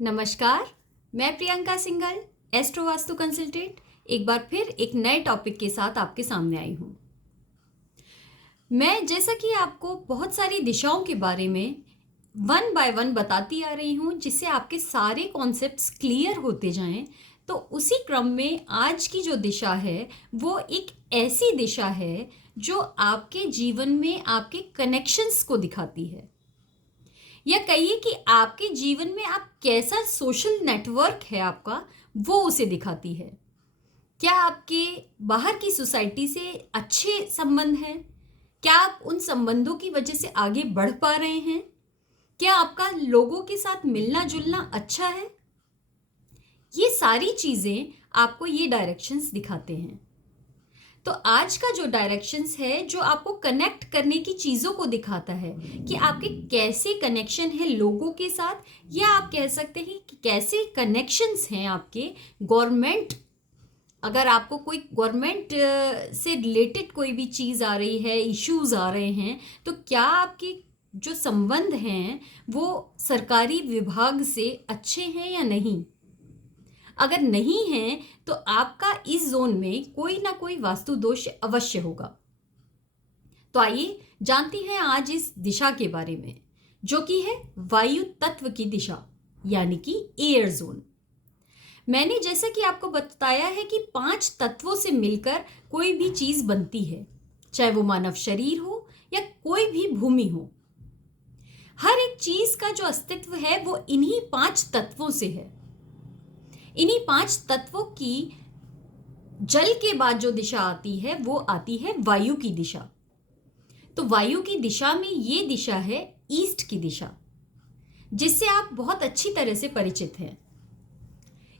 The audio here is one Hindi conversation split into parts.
नमस्कार। मैं प्रियंका सिंघल, एस्ट्रो वास्तु कंसल्टेंट, एक बार फिर एक नए टॉपिक के साथ आपके सामने आई हूँ। मैं जैसा कि आपको बहुत सारी दिशाओं के बारे में वन बाय वन बताती आ रही हूँ, जिससे आपके सारे कॉन्सेप्ट्स क्लियर होते जाएं। तो उसी क्रम में आज की जो दिशा है वो एक ऐसी दिशा है जो आपके जीवन में आपके कनेक्शंस को दिखाती है, या कहिए कि आपके जीवन में आप कैसा सोशल नेटवर्क है आपका, वो उसे दिखाती है। क्या आपके बाहर की सोसाइटी से अच्छे संबंध हैं? क्या आप उन संबंधों की वजह से आगे बढ़ पा रहे हैं? क्या आपका लोगों के साथ मिलना जुलना अच्छा है? ये सारी चीज़ें आपको ये डायरेक्शंस दिखाते हैं। तो आज का जो डायरेक्शंस है जो आपको कनेक्ट करने की चीज़ों को दिखाता है कि आपके कैसे कनेक्शन है लोगों के साथ, या आप कह सकते हैं कि कैसे कनेक्शंस हैं आपके गवर्नमेंट। अगर आपको कोई गवर्नमेंट से रिलेटेड कोई भी चीज़ आ रही है, इश्यूज आ रहे हैं, तो क्या आपके जो संबंध हैं वो सरकारी विभाग से अच्छे हैं या नहीं? अगर नहीं है तो आपका इस जोन में कोई ना कोई वास्तु दोष अवश्य होगा। तो आइए जानते हैं आज इस दिशा के बारे में, जो कि है वायु तत्व की दिशा, यानी कि एयर जोन। मैंने जैसा कि आपको बताया है कि 5 तत्वों से मिलकर कोई भी चीज बनती है, चाहे वो मानव शरीर हो या कोई भी भूमि हो। हर एक चीज का जो अस्तित्व है वो इन्हीं 5 तत्वों से है। इन्हीं 5 तत्वों की जल के बाद जो दिशा आती है वो आती है वायु की दिशा। तो वायु की दिशा में ये दिशा है ईस्ट की दिशा, जिससे आप बहुत अच्छी तरह से परिचित हैं।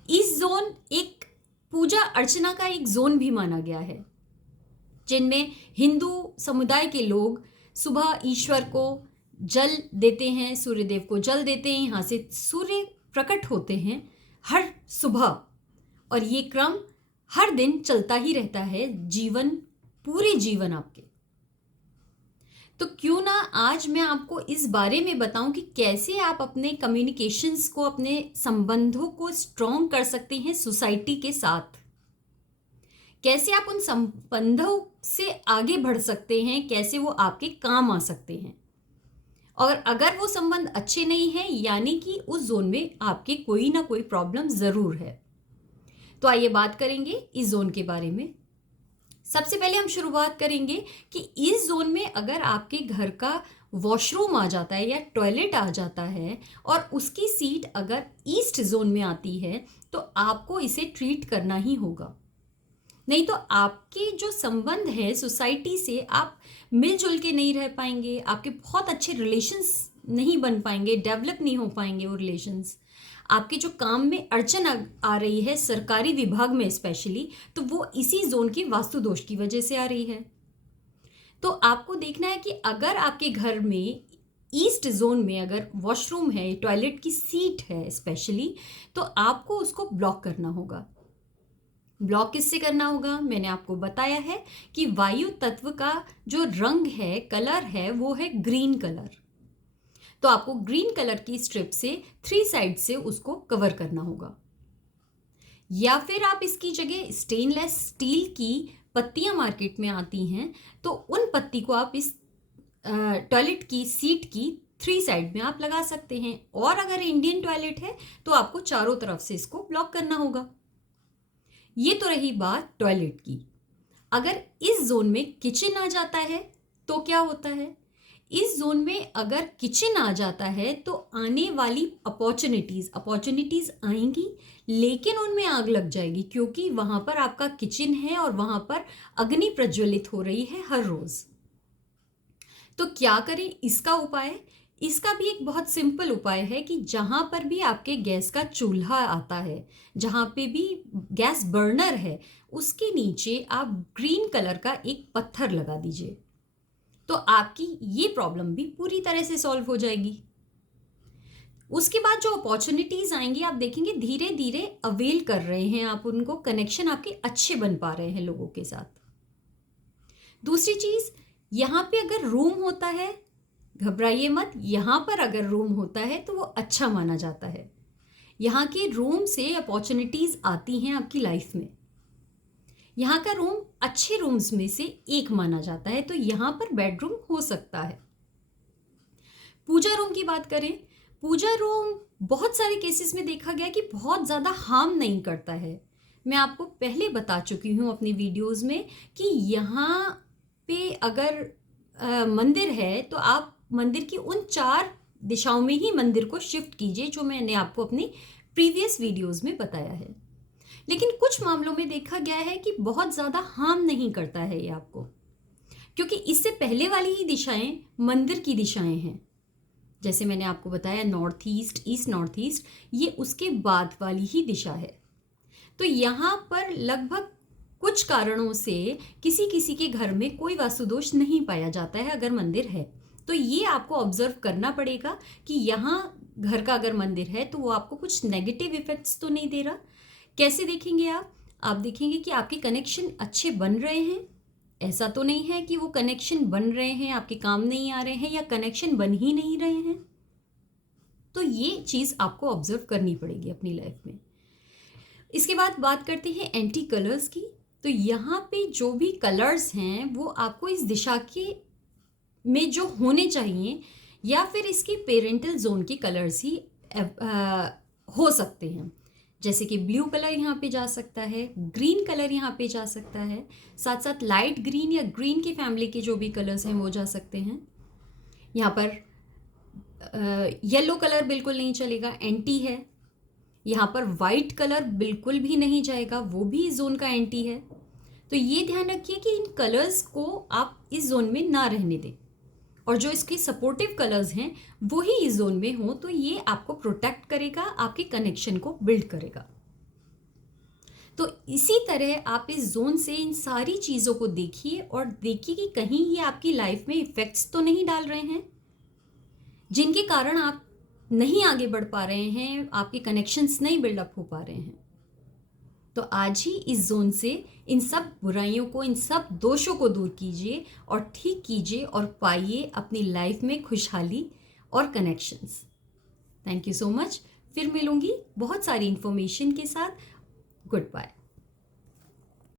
इस जोन एक पूजा अर्चना का एक जोन भी माना गया है, जिनमें हिंदू समुदाय के लोग सुबह ईश्वर को जल देते हैं, सूर्यदेव को जल देते हैं। यहाँ से सूर्य प्रकट होते हैं हर सुबह, और ये क्रम हर दिन चलता ही रहता है, पूरे जीवन आपके। तो क्यों ना आज मैं आपको इस बारे में बताऊं कि कैसे आप अपने कम्युनिकेशंस को, अपने संबंधों को स्ट्रॉन्ग कर सकते हैं सोसाइटी के साथ। कैसे आप उन संबंधों से आगे बढ़ सकते हैं, कैसे वो आपके काम आ सकते हैं। और अगर वो संबंध अच्छे नहीं हैं, यानी कि उस जोन में आपके कोई ना कोई प्रॉब्लम जरूर है। तो आइए बात करेंगे इस जोन के बारे में। सबसे पहले हम शुरुआत करेंगे कि इस जोन में अगर आपके घर का वॉशरूम आ जाता है या टॉयलेट आ जाता है और उसकी सीट अगर ईस्ट जोन में आती है, तो आपको इसे ट्रीट करना ही होगा। नहीं तो आपके जो संबंध है सोसाइटी से, आप मिलजुल के नहीं रह पाएंगे, आपके बहुत अच्छे रिलेशंस नहीं बन पाएंगे, डेवलप नहीं हो पाएंगे वो रिलेशंस। आपके जो काम में अड़चन आ रही है सरकारी विभाग में स्पेशली, तो वो इसी जोन की वास्तु दोष की वजह से आ रही है। तो आपको देखना है कि अगर आपके घर में ईस्ट जोन में अगर वॉशरूम है, टॉयलेट की सीट है स्पेशली, तो आपको उसको ब्लॉक करना होगा। ब्लॉक किससे करना होगा? मैंने आपको बताया है कि वायु तत्व का जो रंग है, कलर है, वो है ग्रीन कलर। तो आपको ग्रीन कलर की स्ट्रिप से 3 साइड से उसको कवर करना होगा, या फिर आप इसकी जगह स्टेनलेस स्टील की पत्तियां मार्केट में आती हैं, तो उन पत्ती को आप इस टॉयलेट की सीट की 3 साइड में आप लगा सकते हैं। और अगर इंडियन टॉयलेट है तो आपको चारों तरफ से इसको ब्लॉक करना होगा। ये तो रही बात टॉयलेट की। अगर इस जोन में किचन आ जाता है तो क्या होता है? इस जोन में अगर किचन आ जाता है तो आने वाली अपॉर्चुनिटीज आएंगी, लेकिन उनमें आग लग जाएगी, क्योंकि वहां पर आपका किचन है और वहां पर अग्नि प्रज्वलित हो रही है हर रोज। तो क्या करें इसका उपाय? इसका भी एक बहुत सिंपल उपाय है कि जहां पर भी आपके गैस का चूल्हा आता है, जहां पे भी गैस बर्नर है, उसके नीचे आप ग्रीन कलर का एक पत्थर लगा दीजिए। तो आपकी ये प्रॉब्लम भी पूरी तरह से सॉल्व हो जाएगी। उसके बाद जो अपॉर्चुनिटीज आएंगी, आप देखेंगे धीरे धीरे अवेल कर रहे हैं आप उनको, कनेक्शन आपके अच्छे बन पा रहे हैं लोगों के साथ। दूसरी चीज, यहां पे अगर रूम होता है, घबराइए मत, यहां पर अगर रूम होता है तो वो अच्छा माना जाता है। यहाँ के रूम से अपॉर्चुनिटीज़ आती हैं आपकी लाइफ में। यहाँ का रूम अच्छे रूम्स में से एक माना जाता है, तो यहाँ पर बेडरूम हो सकता है। पूजा रूम की बात करें, पूजा रूम बहुत सारे केसेस में देखा गया कि बहुत ज़्यादा हार्म नहीं करता है। मैं आपको पहले बता चुकी हूँ अपनी वीडियोस में कि यहाँ पे अगर मंदिर है तो आप मंदिर की उन 4 दिशाओं में ही मंदिर को शिफ्ट कीजिए, जो मैंने आपको अपनी प्रीवियस वीडियोस में बताया है। लेकिन कुछ मामलों में देखा गया है कि बहुत ज़्यादा हार्म नहीं करता है ये आपको, क्योंकि इससे पहले वाली ही दिशाएं मंदिर की दिशाएं हैं। जैसे मैंने आपको बताया north east, east north east, ये उसके बाद वाली ही दिशा है। तो यहाँ पर लगभग कुछ कारणों से किसी किसी के घर में कोई वास्तुदोष नहीं पाया जाता है अगर मंदिर है। तो ये आपको ऑब्जर्व करना पड़ेगा कि यहाँ घर का अगर मंदिर है तो वो आपको कुछ नेगेटिव इफेक्ट्स तो नहीं दे रहा। कैसे देखेंगे आप देखेंगे कि आपके कनेक्शन अच्छे बन रहे हैं। ऐसा तो नहीं है कि वो कनेक्शन बन रहे हैं, आपके काम नहीं आ रहे हैं या कनेक्शन बन ही नहीं रहे हैं। तो ये चीज़ आपको ऑब्जर्व करनी पड़ेगी अपनी लाइफ में। इसके बाद बात करते हैं एंटी कलर्स की। तो यहाँ पे जो भी कलर्स हैं वो आपको इस दिशा के में जो होने चाहिए या फिर इसके पेरेंटल जोन के कलर्स ही हो सकते हैं। जैसे कि ब्लू कलर यहाँ पे जा सकता है, ग्रीन कलर यहाँ पे जा सकता है, साथ साथ लाइट ग्रीन या ग्रीन की फैमिली के जो भी कलर्स हैं वो जा सकते हैं। यहाँ पर येलो कलर बिल्कुल नहीं चलेगा, एंटी है। यहाँ पर वाइट कलर बिल्कुल भी नहीं जाएगा, वो भी इस जोन का एंटी है। तो ये ध्यान रखिए कि इन कलर्स को आप इस जोन में ना रहने दें, और जो इसके सपोर्टिव कलर्स हैं वो ही इस जोन में हो, तो ये आपको प्रोटेक्ट करेगा, आपके कनेक्शन को बिल्ड करेगा। तो इसी तरह आप इस जोन से इन सारी चीज़ों को देखिए और देखिए कि कहीं ये आपकी लाइफ में इफ़ेक्ट्स तो नहीं डाल रहे हैं जिनके कारण आप नहीं आगे बढ़ पा रहे हैं, आपके कनेक्शंस नहीं बिल्डअप हो पा रहे हैं। तो आज ही इस जोन से इन सब बुराइयों को, इन सब दोषों को दूर कीजिए और ठीक कीजिए और पाइए अपनी लाइफ में खुशहाली और connections. Thank you so much. फिर मिलूंगी बहुत सारी इन्फॉर्मेशन के साथ। Good bye.